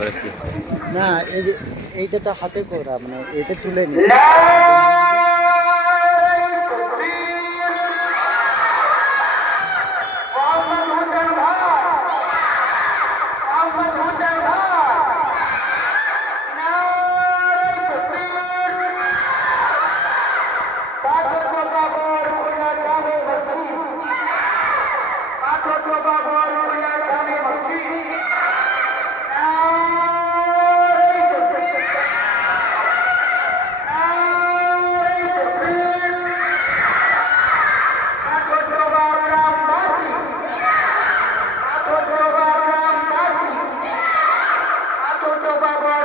এবারে কি না এই যে এইটা তো হাতে করা মানে এটা তুলে নি Baba